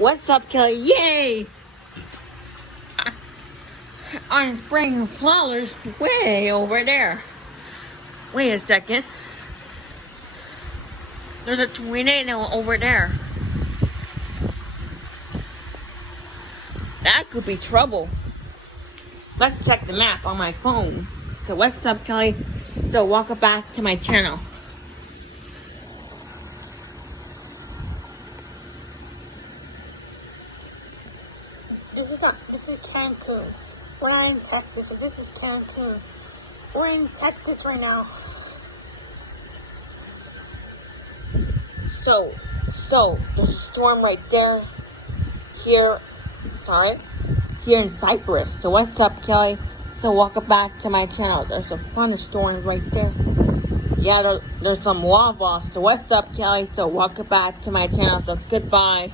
What's up, Kelly? Yay! I'm spraying flowers way over there. Wait a second. There's a tornado over there. That could be trouble. Let's check the map on my phone. So what's up, Kelly? So welcome back to my channel. This is Cancun. We're not in Texas, so this is Cancun. We're in Texas right now. So there's a storm right there. Here in Cyprus. So what's up, Kelly? So welcome back to my channel. There's a ton of storms right there. Yeah, there's some lava. So what's up, Kelly? So welcome back to my channel. So goodbye.